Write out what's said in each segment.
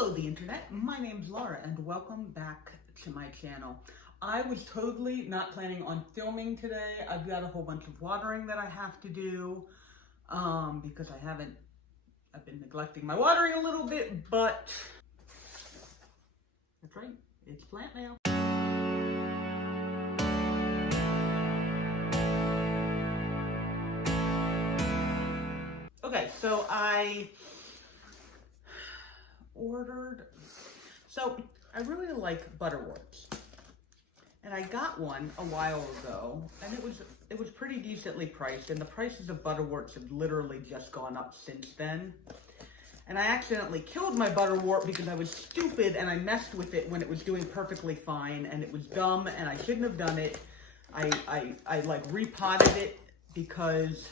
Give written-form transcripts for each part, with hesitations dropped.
Hello the internet, my name's Laura and welcome back to my channel. I was totally not planning on filming today. I've got a whole bunch of watering that I have to do because I've been neglecting my watering a little bit, but that's right, it's plant mail. Okay, so I really like butterworts, and I got one a while ago, and it was pretty decently priced, and the prices of butterworts have literally just gone up since then. And I accidentally killed my butterwort because I was stupid and I messed with it when it was doing perfectly fine, and it was dumb and I shouldn't have done it. I like repotted it because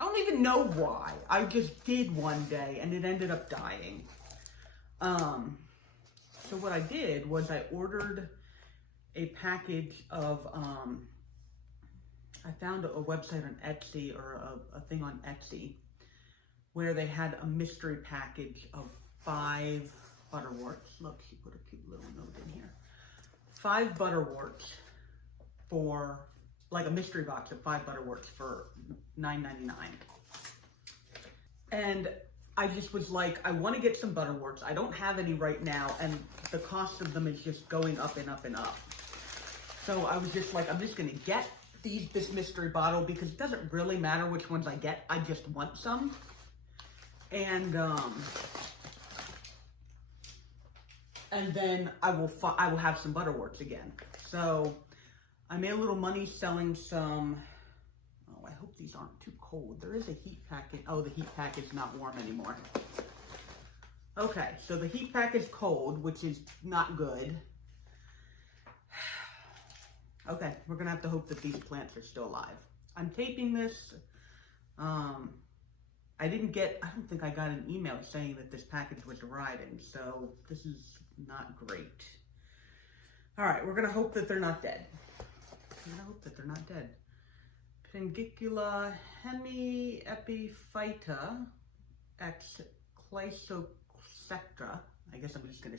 I don't even know why. I just did one day and it ended up dying. So what I did was I ordered a package of, I found a website on Etsy, or a thing on Etsy, where they had a mystery package of 5 butterworts. Look, she put a cute little note in here. 5 butterworts for, like a mystery box of 5 butterworts for $9.99. And I just was like, I want to get some butterworts. I don't have any right now, and the cost of them is just going up and up and up. So I was just like, I'm just going to get this mystery bottle because it doesn't really matter which ones I get. I just want some. And then I will have some butterworts again. So I made a little money selling some. Oh, I hope these aren't too cold. There is a heat packet. Oh, the heat pack is not warm anymore. Okay, so the heat pack is cold, which is not good. Okay, we're gonna have to hope that these plants are still alive. I'm taping this. I don't think I got an email saying that this package was arriving, so this is not great. All right, we're gonna hope that they're not dead. Pinkicula Epiphyta ex Clysocectra. I guess I'm just gonna,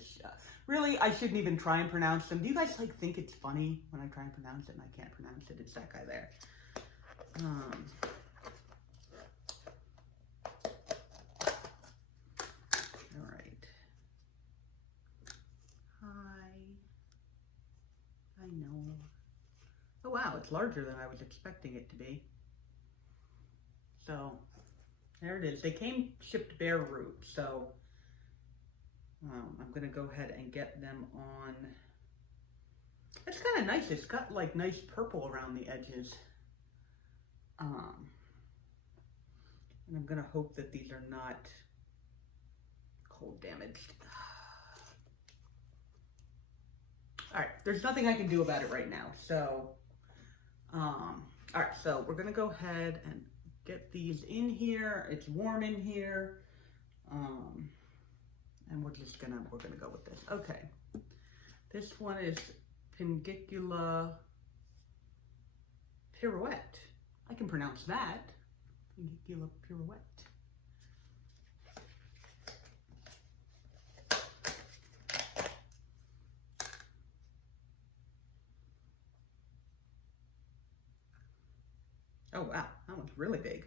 really, I shouldn't even try and pronounce them. Do you guys like think it's funny when I try and pronounce it and I can't pronounce it? It's that guy there. All right. Hi. I know. Oh wow, it's larger than I was expecting it to be. So, there it is. They came shipped bare root, so I'm gonna go ahead and get them on. It's kind of nice. It's got like nice purple around the edges. And I'm gonna hope that these are not cold damaged. All right, there's nothing I can do about it right now. So, all right, so we're gonna go ahead and get these in here. It's warm in here. And we're gonna go with this. Okay, this one is Pinkicula Pirouette. I can pronounce that. Pinkicula Pirouette. Oh wow, that one's really big.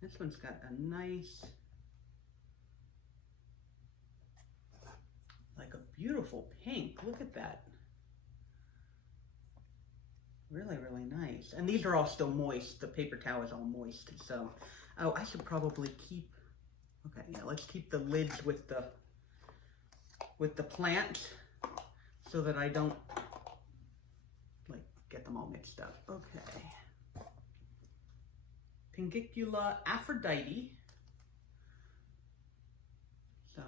This one's got a nice, like a beautiful pink. Look at that. Really, really nice. And these are all still moist. The paper towel is all moist. So, oh, I should probably keep, okay, yeah, let's keep the lids with the plant so that I don't like get them all mixed up. Okay. Pinkicula Aphrodite. So,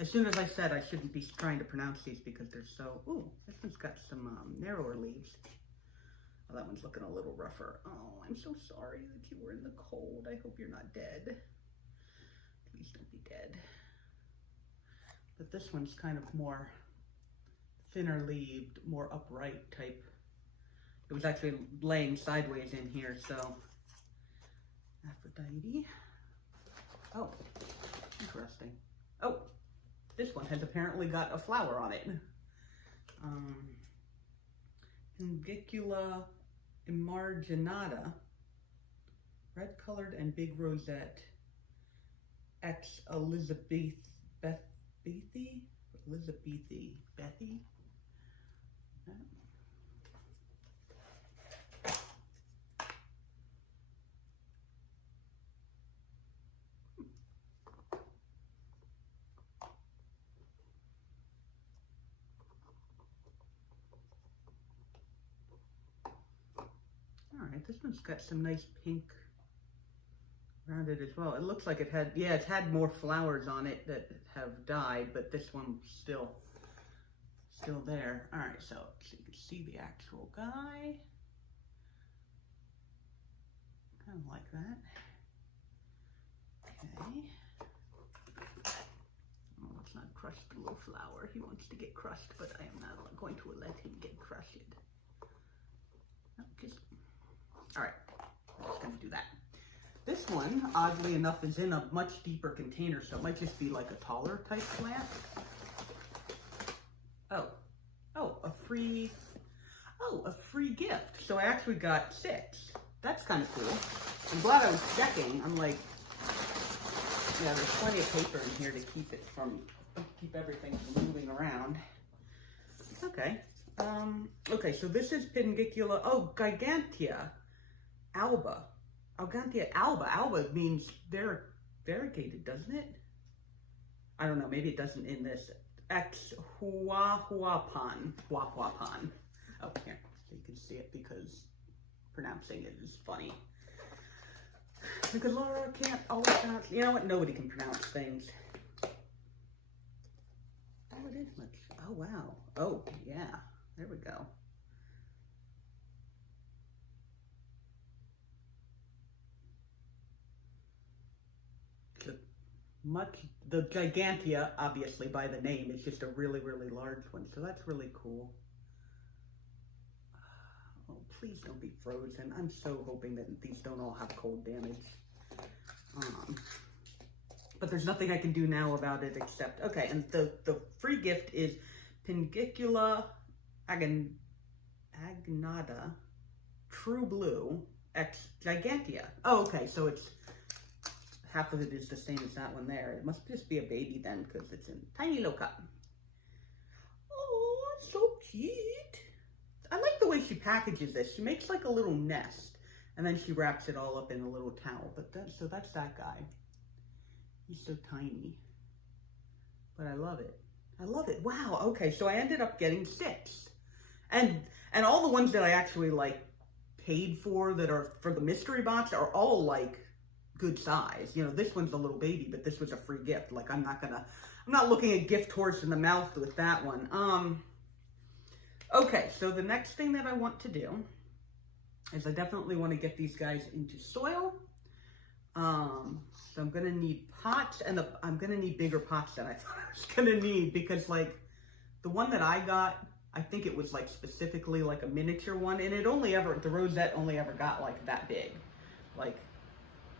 as soon as I said I shouldn't be trying to pronounce these because they're so, ooh, this one's got some narrower leaves. Oh, that one's looking a little rougher. Oh, I'm so sorry that you were in the cold. I hope you're not dead. Please don't be dead. But this one's kind of more thinner leaved, more upright type It was actually laying sideways in here, so. Aphrodite. Oh, interesting. Oh, this one has apparently got a flower on it. Pinkicula Marginata. Red colored and big rosette. X Elizabethy. Bethy? All right, this one's got some nice pink around it as well. It looks like it had, yeah, it's had more flowers on it that have died, but this one's still there. All right, so you can see the actual guy. Kind of like that. Okay. Oh, let's not crush the little flower. He wants to get crushed, but I am not going to let him get crushed. No, just, all right, I'm just gonna do that. This one, oddly enough, is in a much deeper container, so it might just be like a taller type plant. Oh, a free gift. So I actually got 6. That's kind of cool. I'm glad I was checking. I'm like, yeah, there's plenty of paper in here to keep everything from moving around. Okay. Okay, so this is Pinkicula, Gigantica alba. Gigantica alba. Alba means variegated, doesn't it? I don't know, maybe it doesn't in this. Huahuapan. Oh, here, so you can see it because pronouncing it is funny. Because Laura can't always pronounce, you know what, nobody can pronounce things. Oh, it is much, oh wow. Oh, yeah, there we go. The Gigantia, obviously by the name, is just a really, really large one. So that's really cool. Oh, please don't be frozen. I'm so hoping that these don't all have cold damage. But there's nothing I can do now about it except, okay, and the free gift is Pinkicula Agnata True Blue X Gigantia. Oh, okay, so it's half of it is the same as that one there. It must just be a baby then, because it's in a tiny little cup. Oh, so cute. I like the way she packages this. She makes like a little nest, and then she wraps it all up in a little towel. But so that's that guy. He's so tiny. But I love it. I love it. Wow, okay, so I ended up getting 6. And all the ones that I actually like paid for that are for the mystery box are all like good size. You know, this one's a little baby, but this was a free gift. Like I'm not looking at gift horse in the mouth with that one. Okay, so the next thing that I want to do is I definitely want to get these guys into soil. So I'm gonna need pots, and I'm gonna need bigger pots than I thought I was gonna need, because like the one that I got, I think it was like specifically like a miniature one, and the Rosette only ever got like that big. Like,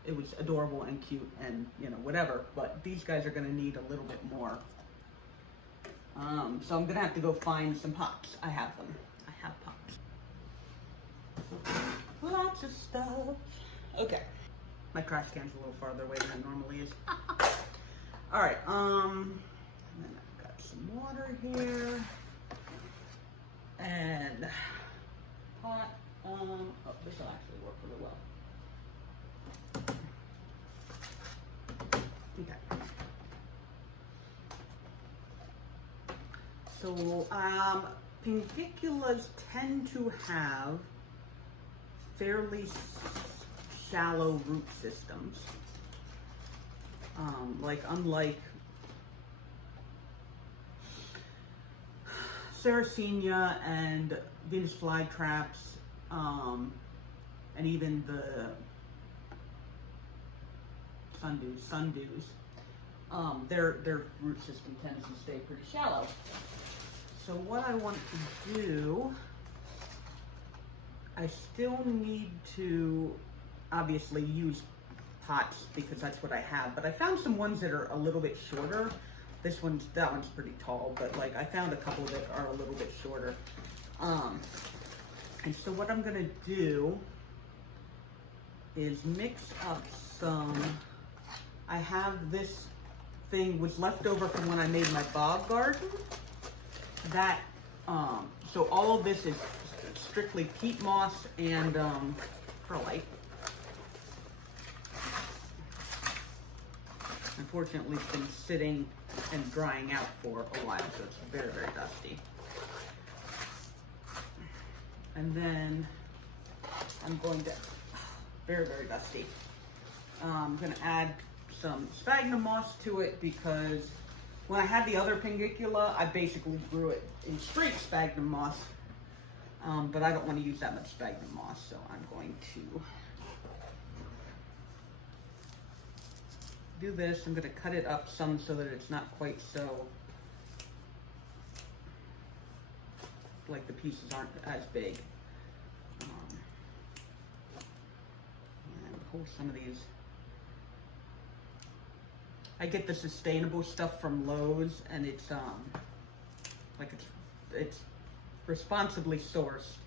it was adorable and cute and, you know, whatever, but these guys are gonna need a little bit more. So I'm gonna have to go find some pots. I have them. I have pots. Lots of stuff. Okay. My trash can's a little farther away than it normally is. All right, and then I've got some water here. And pot, oh, this will actually work really well. Okay. So, Pinkiculas tend to have fairly shallow root systems. Like unlike Sarracenia and Venus flytraps, and even the sundews, their root system tends to stay pretty shallow. So what I want to do I still need to obviously use pots because that's what I have, but I found some ones that are a little bit shorter. That one's pretty tall, but like I found a couple that are a little bit shorter. And so what I'm gonna do is mix up some, I have this thing was left over from when I made my bog garden. That, so all of this is strictly peat moss and perlite. Unfortunately, it's been sitting and drying out for a while, so it's very, very dusty. And then I'm going to, very, very dusty. I'm going to add some sphagnum moss to it because when I had the other Pinkicula, I basically grew it in straight sphagnum moss, but I don't want to use that much sphagnum moss, so I'm going to do this. I'm going to cut it up some so that it's not quite so, like the pieces aren't as big. And pull some of these. I get the sustainable stuff from Lowe's, and it's like it's responsibly sourced,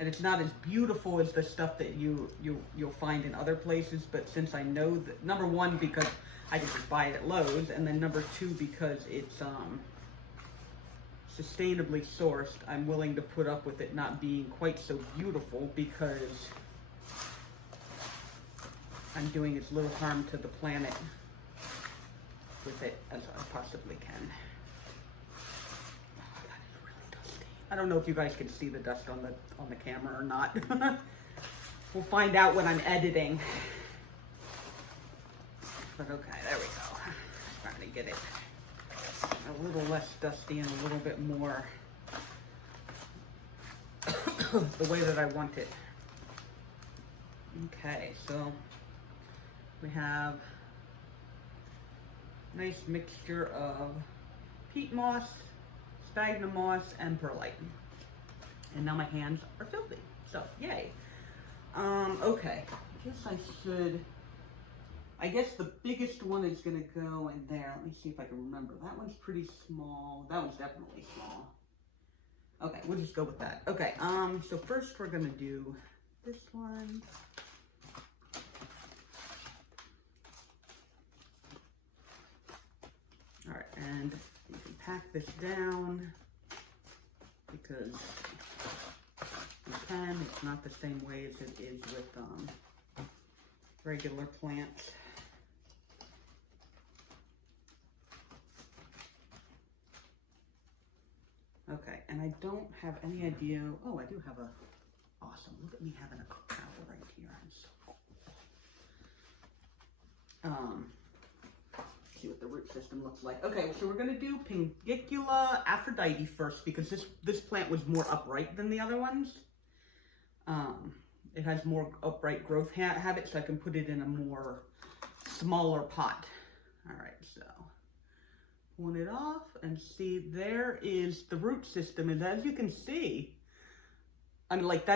and it's not as beautiful as the stuff that you'll find in other places. But since I know that, number one, because I can just buy it at Lowe's, and then number two, because it's sustainably sourced, I'm willing to put up with it not being quite so beautiful because I'm doing as little harm to the planet with it as I possibly can. Oh, that is really dusty. I don't know if you guys can see the dust on the camera or not. We'll find out when I'm editing. But okay, there we go. Trying to get it a little less dusty and a little bit more the way that I want it. Okay, so we have a nice mixture of peat moss, sphagnum moss, and perlite. And now my hands are filthy, so yay. Okay, I guess the biggest one is gonna go in there. Let me see if I can remember. That one's pretty small. That one's definitely small. Okay, we'll just go with that. Okay, so first we're gonna do this one. All right, and you can pack this down because you can. It's not the same way as it is with regular plants. Okay, and I don't have any idea. Oh, I do have a, awesome. Look at me having a cacao right here. I'm so cool. See what the root system looks like. Okay, so we're gonna do Pinkicula Aphrodite first because this plant was more upright than the other ones. It has more upright growth habits, so I can put it in a more smaller pot. All right, so pull it off and see, there is the root system. And as you can see, I mean, like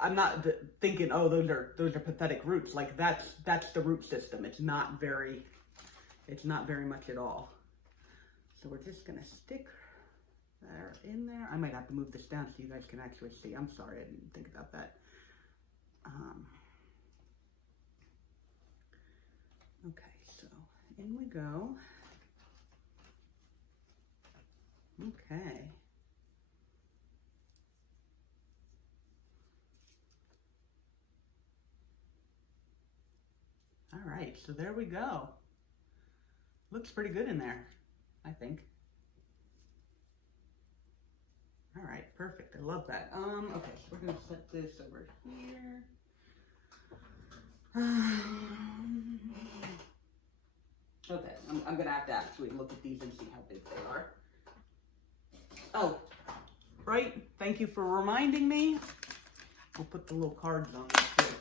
I'm not thinking, oh, those are pathetic roots. Like that's the root system. It's not very much at all. So we're just gonna stick that in there. I might have to move this down so you guys can actually see. I'm sorry, I didn't think about that. Okay, so in we go. Okay. All right, so there we go. Looks pretty good in there, I think. All right, perfect. I love that. Okay, so we're gonna set this over here. Okay, I'm gonna have to actually look at these and see how big they are. Oh, right. Thank you for reminding me. We'll put the little cards on there too.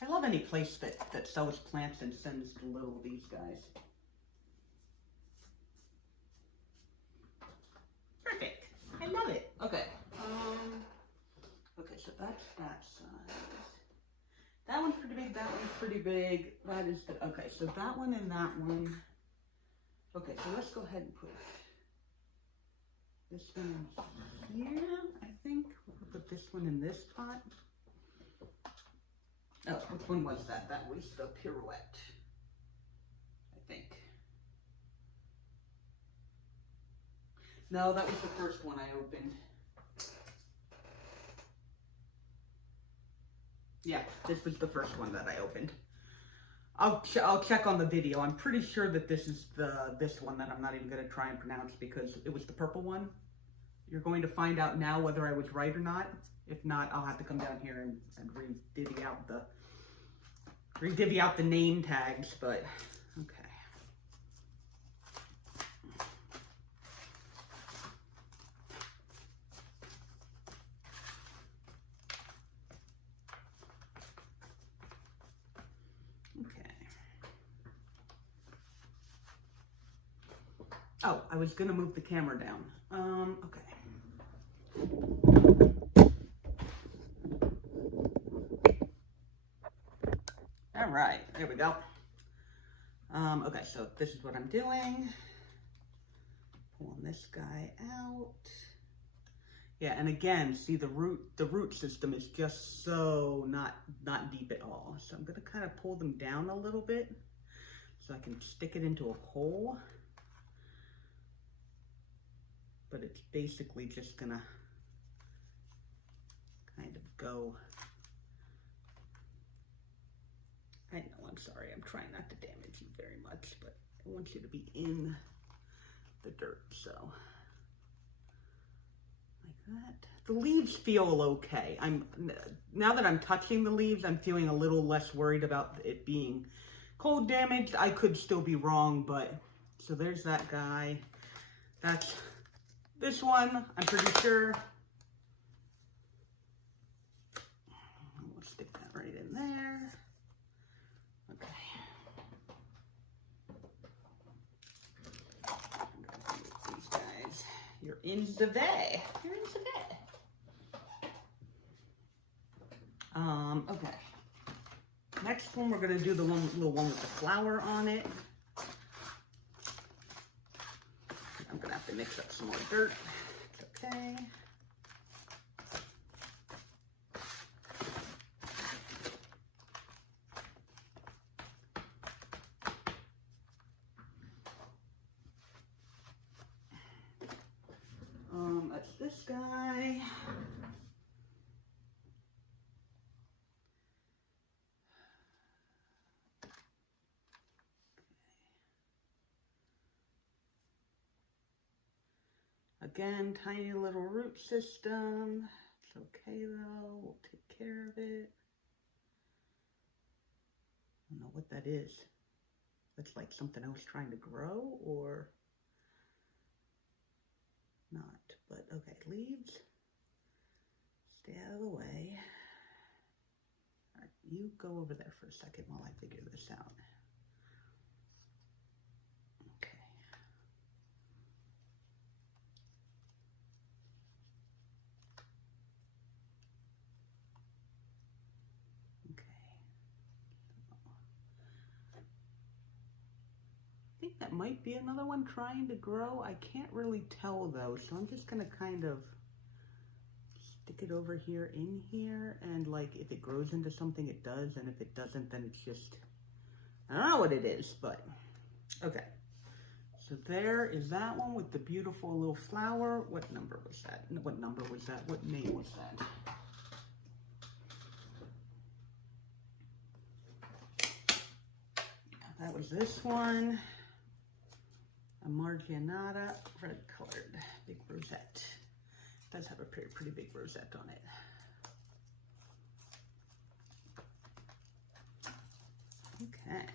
I love any place that sells plants and sends little these guys. Perfect. I love it. Okay. that's that size. That one's pretty big, that one's pretty big. That is the, okay, so that one and that one. Okay, so let's go ahead and put this one in here, I think. We'll put this one in this pot. Oh, which one was that? That was the Pirouette, I think. No, that was the first one I opened. Yeah, this was the first one that I opened. I'll check on the video. I'm pretty sure that this is this one that I'm not even going to try and pronounce because it was the purple one. You're going to find out now whether I was right or not. If not, I'll have to come down here and re-divvy out the name tags, but okay. Oh, I was gonna move the camera down. Okay. All right, there we go. Okay, so this is what I'm doing. Pulling this guy out. Yeah, and again, see the root system is just so not deep at all. So I'm gonna kind of pull them down a little bit so I can stick it into a hole. But it's basically just gonna kind of go. I know, I'm sorry, I'm trying not to damage you very much, but I want you to be in the dirt, so. Like that. The leaves feel okay. Now that I'm touching the leaves, I'm feeling a little less worried about it being cold damaged. I could still be wrong, but, so there's that guy. That's this one, I'm pretty sure. We'll stick that right in there. Okay. I'm gonna move these guys. You're in the way. You're in the way. Okay. Next one, we're gonna do the little one with the flower on it. I'm gonna have to mix up some more dirt. It's okay. That's this guy. Again, tiny little root system. It's okay though, we'll take care of it. I don't know what that is. That's like something else trying to grow or not, but okay, leaves, stay out of the way. All right, you go over there for a second while I figure this out. I think that might be another one trying to grow. I can't really tell though, so I'm just gonna kind of stick it over here in here, and like if it grows into something it does, and if it doesn't then it's just, I don't know what it is, but okay. So there is that one with the beautiful little flower. What number was that? What number was that? What name was that? Yeah, that was this one. A Marginata, red colored, big rosette. It does have a pretty big rosette on it. Okay.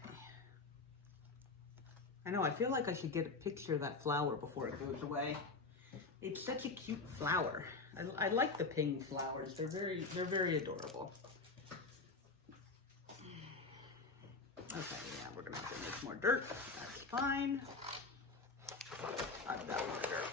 I know, I feel like I should get a picture of that flower before it goes away. It's such a cute flower. I like the pink flowers. They're very adorable. Okay, yeah, we're gonna have to make more dirt. That's fine. I've got more dirt.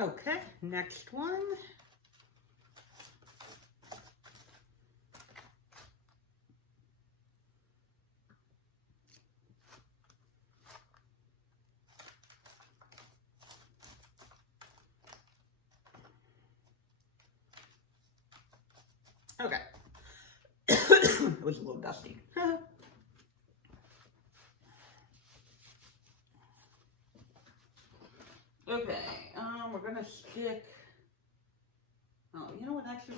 Okay, next one. Okay. It was a little dusty. Okay, we're gonna stick, oh, you know what, actually,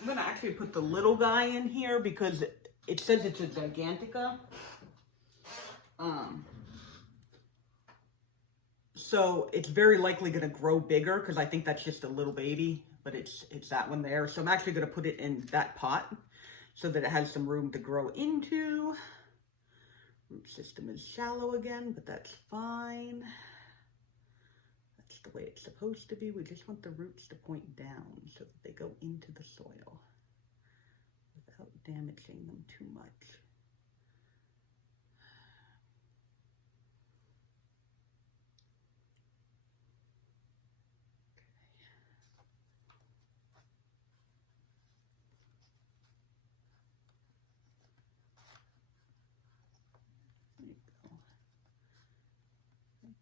I'm gonna actually put the little guy in here because it says it's a Gigantica. So it's very likely gonna grow bigger because I think that's just a little baby, but it's that one there. So I'm actually gonna put it in that pot so that it has some room to grow into. Root system is shallow again, but that's fine. That's the way it's supposed to be. We just want the roots to point down so that they go into the soil without damaging them too much.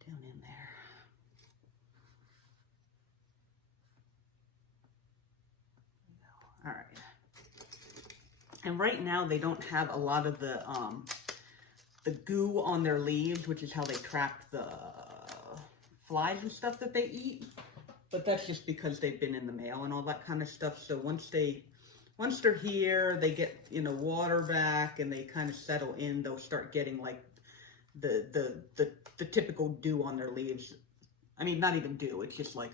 Down in there. All right. And right now they don't have a lot of the goo on their leaves, which is how they trap the flies and stuff that they eat. But that's just because they've been in the mail and all that kind of stuff. So once they're here, they get, you know, water back and they kind of settle in, they'll start getting like the typical dew on their leaves. I mean, not even dew, it's just like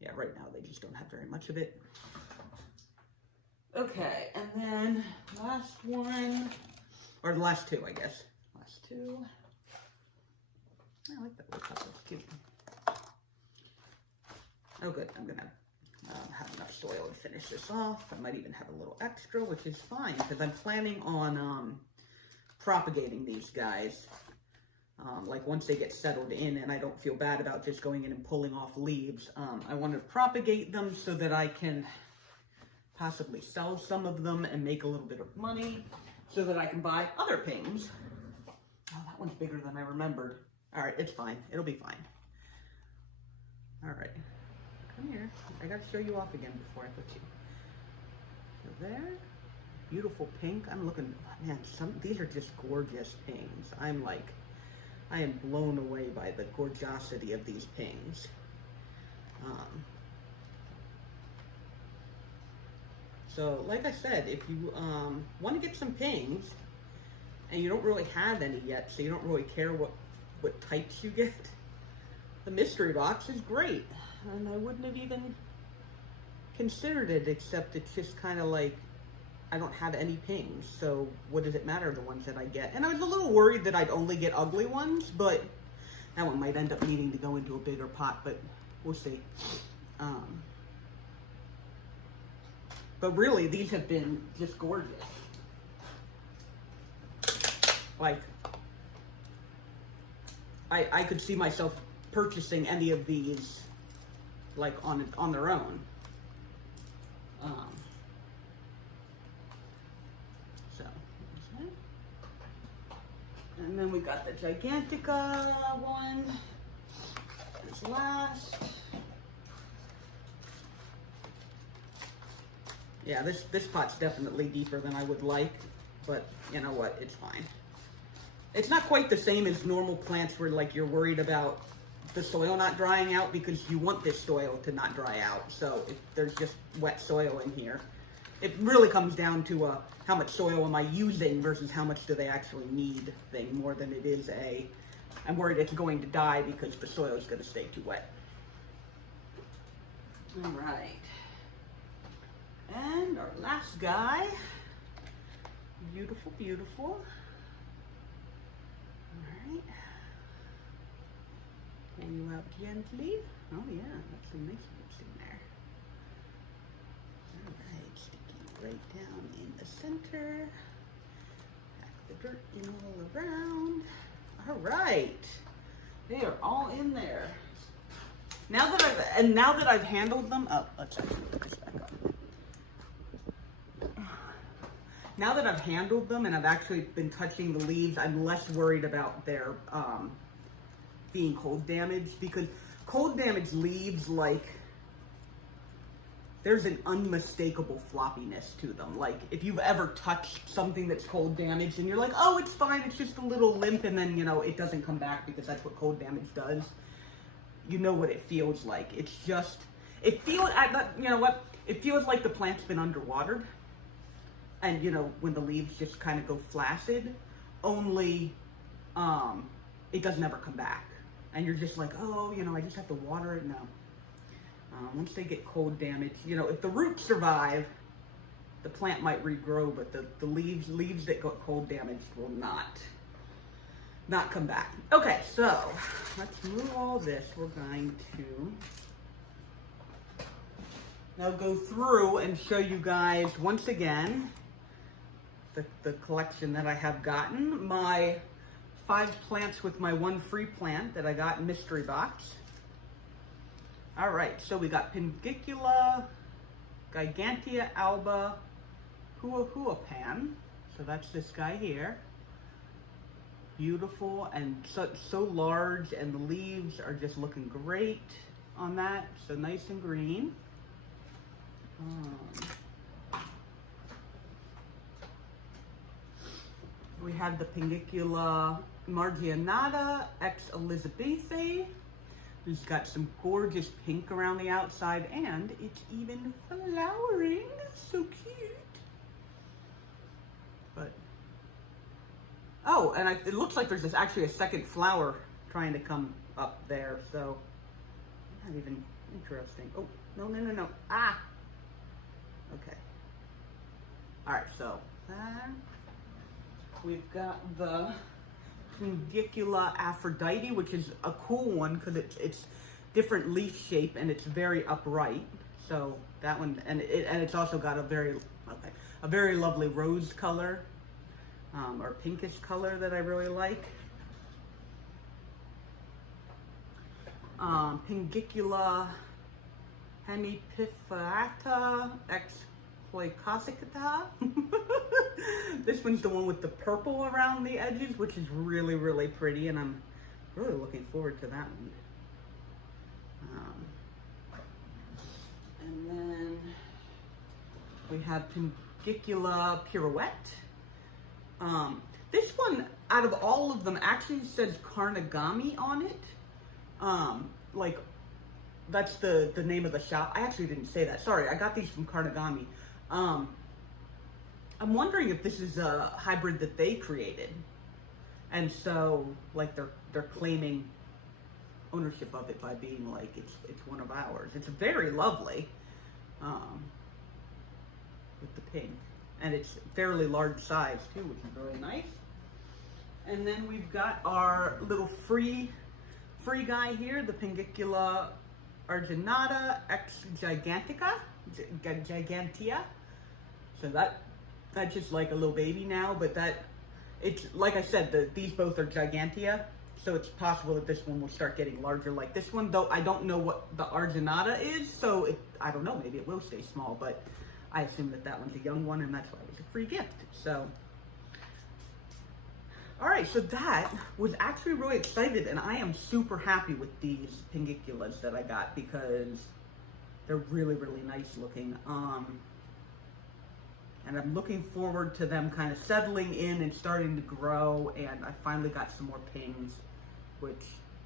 yeah, right now they just don't have very much of it. Okay, and then last one, or the last two, I guess. Last two. I like that little cup, it's cute. Oh good, I'm gonna have enough soil to finish this off. I might even have a little extra, which is fine, because I'm planning on propagating these guys. Like once they get settled in and I don't feel bad about just going in and pulling off leaves, I want to propagate them so that I can possibly sell some of them and make a little bit of money so that I can buy other pings. Oh, that one's bigger than I remembered. All right, it's fine. It'll be fine. All right, come here. I got to show you off again before I put you. So there, beautiful pink. I'm looking, man, these are just gorgeous pings. I am blown away by the gorgeosity of these pings. So, like I said, if you want to get some pings, and you don't really have any yet, so you don't really care what types you get, the mystery box is great. And I wouldn't have even considered it, except it's just kind of like, I don't have any pings, so what does it matter, the ones that I get? And I was a little worried that I'd only get ugly ones, but that one might end up needing to go into a bigger pot, but we'll see. But really, these have been just gorgeous. Like, I could see myself purchasing any of these, like, on their own. And then we got the Gigantica one as last. Yeah, this pot's definitely deeper than I would like, but you know what, it's fine. It's not quite the same as normal plants where like you're worried about the soil not drying out, because you want this soil to not dry out. So if there's just wet soil in here, it really comes down to how much soil am I using versus how much do they actually need thing, more than it is I'm worried it's going to die because the soil is going to stay too wet. All right. And our last guy. Beautiful, beautiful. All right. Pull you out gently. Oh yeah, that's some nice roots in there. All right, sticky right down in the center. Pack the dirt in all around. All right. They are all in there. Now that I've handled them, oh, let's actually put this back up. Now that I've handled them and I've actually been touching the leaves, I'm less worried about their being cold damaged, because cold damaged leaves, like, there's an unmistakable floppiness to them. Like, if you've ever touched something that's cold damaged and you're like, oh, it's fine, it's just a little limp, and then, you know, it doesn't come back because that's what cold damage does. You know what it feels like. It's just, it feels, you know what? It feels like the plant's been underwatered. And, you know, when the leaves just kind of go flaccid, only it doesn't ever come back. And you're just like, oh, you know, I just have to water it. No. Once they get cold damage, you know, if the roots survive, the plant might regrow, but the leaves that got cold damaged will not come back. Okay, so let's move all this. We're going to now go through and show you guys once again the collection that I have gotten. My 5 plants with my 1 free plant that I got in mystery box. All right, so we got Pinkicula, Gigantica alba, Pan. So that's this guy here. Beautiful and so large, and the leaves are just looking great on that. So nice and green. We have the Pinkicula Marginata ex Elizabethae. It's got some gorgeous pink around the outside, and it's even flowering. So cute. But oh, and it looks like there's actually a second flower trying to come up there. So not even interesting. Oh, no. Ah. Okay. All right. So we've got the Pinkicula Aphrodite, which is a cool one because it's different leaf shape and it's very upright. So that one, and it's also got a very lovely rose color, or pinkish color that I really like. Pinkicula Hemiphyllata ex Pinkicula. This one's the one with the purple around the edges, which is really, really pretty, and I'm really looking forward to that one. And then we have Pinkicula Pirouette. This one, out of all of them, actually says Carnagami on it. Like, that's the name of the shop. I actually didn't say that. Sorry, I got these from Carnagami. I'm wondering if this is a hybrid that they created, and so like they're claiming ownership of it by being like it's one of ours. It's very lovely, with the pink, and it's fairly large size too, which is really nice. And then we've got our little free guy here, the Pinkicula Marginata ex Gigantica. So that's just like a little baby now, but it's like I said, these both are Gigantia, so it's possible that this one will start getting larger like this one, though I don't know what the Marginata is, so I don't know, maybe it will stay small, but I assume that one's a young one, and that's why it was a free gift. So all right, so that was actually really excited, and I am super happy with these Pinkiculas that I got because they're really, really nice looking. And I'm looking forward to them kind of settling in and starting to grow. And I finally got some more pings, which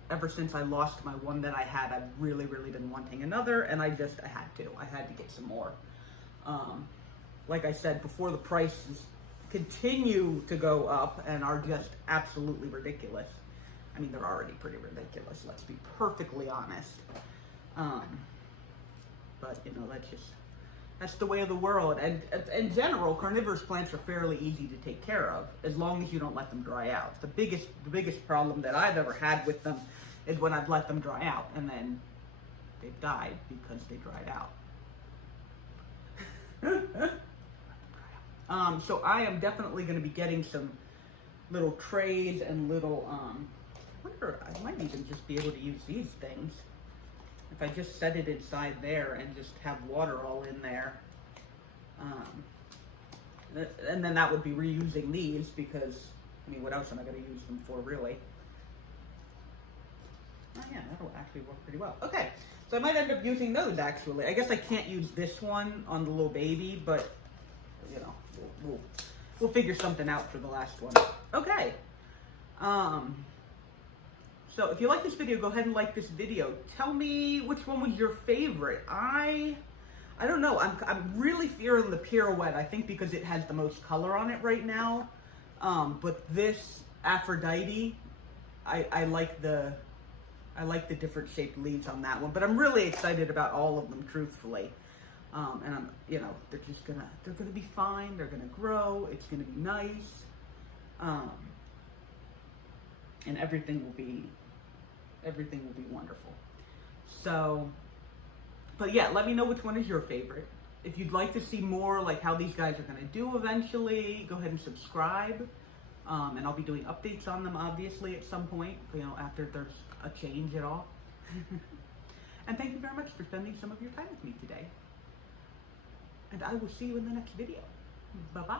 ever since I lost my one that I had, I've really, really been wanting another. And I had to get some more. Like I said before, the prices continue to go up and are just absolutely ridiculous. I mean, they're already pretty ridiculous, let's be perfectly honest. But you know, that's the way of the world. And in general, carnivorous plants are fairly easy to take care of as long as you don't let them dry out. The biggest problem that I've ever had with them is when I've let them dry out and then they've died because they dried out. So I am definitely going to be getting some little trays and little wonder, I might even just be able to use these things. If I just set it inside there and just have water all in there. And then that would be reusing these because, I mean, what else am I going to use them for, really? Oh yeah, that'll actually work pretty well. Okay, so I might end up using those, actually. I guess I can't use this one on the little baby, but, you know, we'll figure something out for the last one. Okay. So if you like this video, go ahead and like this video. Tell me which one was your favorite. I don't know. I'm really fearing the Pirouette. I think because it has the most color on it right now. But this Aphrodite, I like the different shaped leaves on that one. But I'm really excited about all of them, truthfully. And I'm, you know, they're gonna be fine. They're gonna grow. It's gonna be nice. And everything will be wonderful. So, but yeah, let me know which one is your favorite. If you'd like to see more like how these guys are gonna do eventually, go ahead and subscribe. And I'll be doing updates on them, obviously, at some point, you know, after there's a change at all. And thank you very much for spending some of your time with me today. And I will see you in the next video. Bye-bye.